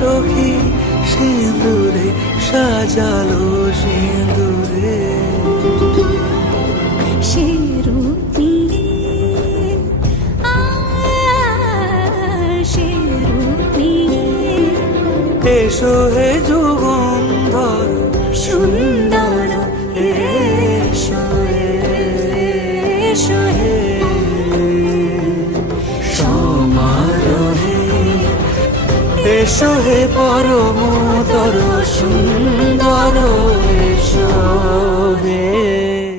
সখী সিঁদুরে সাজালো সিঁদুরে। সে রূপ নিয়ে, সে রূপ নিয়ে এসো হে যুগন্ধর সুন্দর, এসো এসো হে সমারোহে, এসো হে পরম